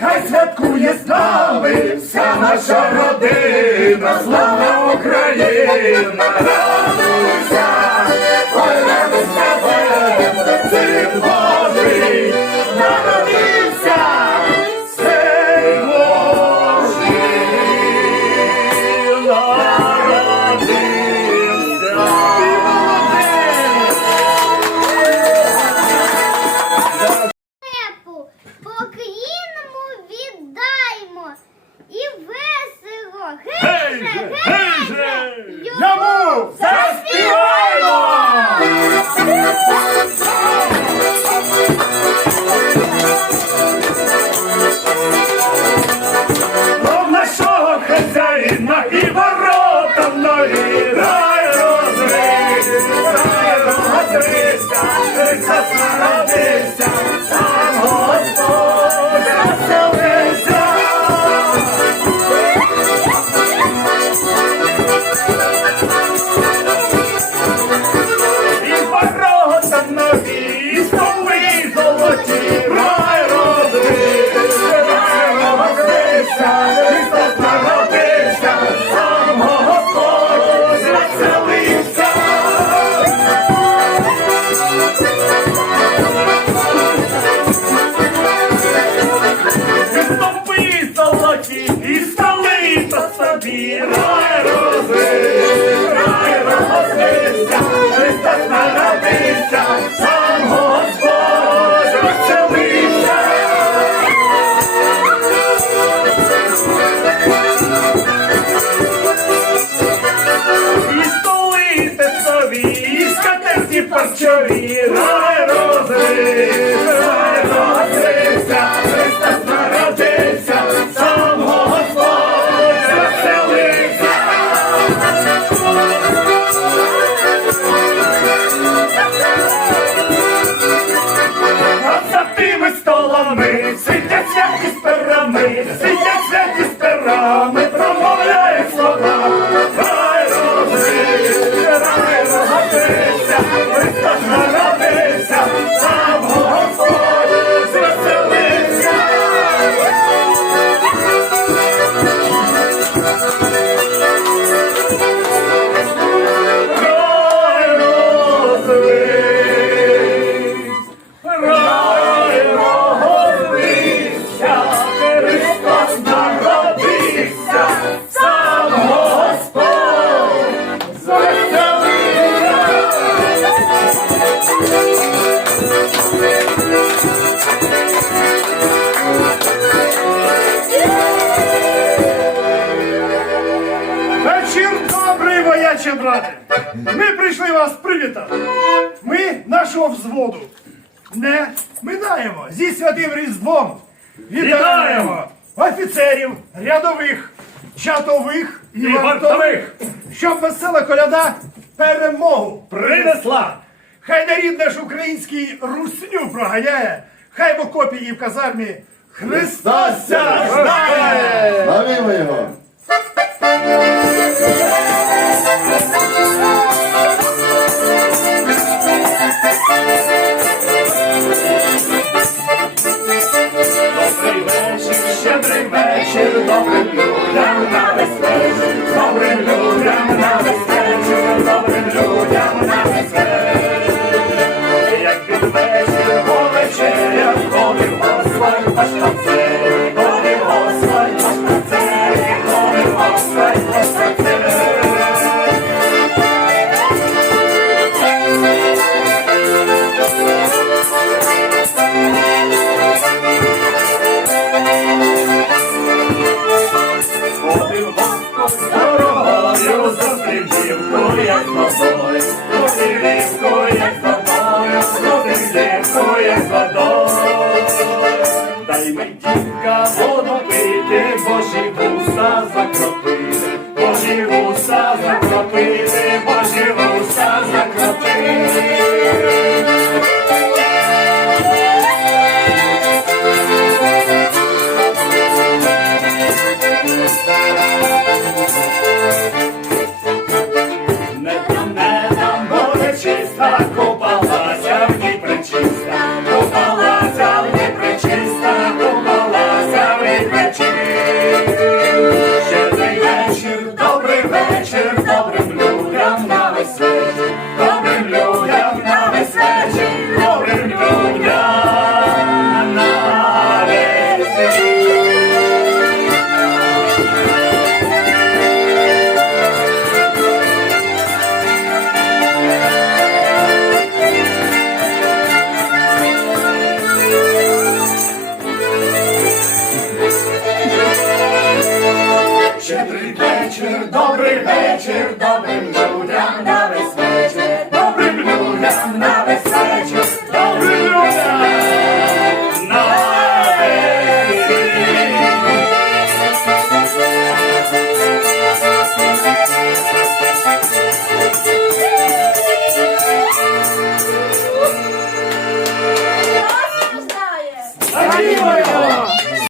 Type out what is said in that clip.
Хай святкує з нами вся наша родина, слава Україна! Namo Yeah. Отче, брате, ми прийшли вас привітати. Ми нашого взводу не минаємо зі святим Різдвом. Вітаємо офіцерів, рядових, чатових і, і вартових, щоб весела коляда перемогу принесла. Хай на нарід наш український русню проганяє, хай в окопі в казармі Христа сяждає! Славімо його! Thank you. як з тобою, туди різко, як з тобою, туди легко, як з. Дай ми тільки воду пити, божі вуса закропити, божі вуса закропити. Вечір, добрий людям.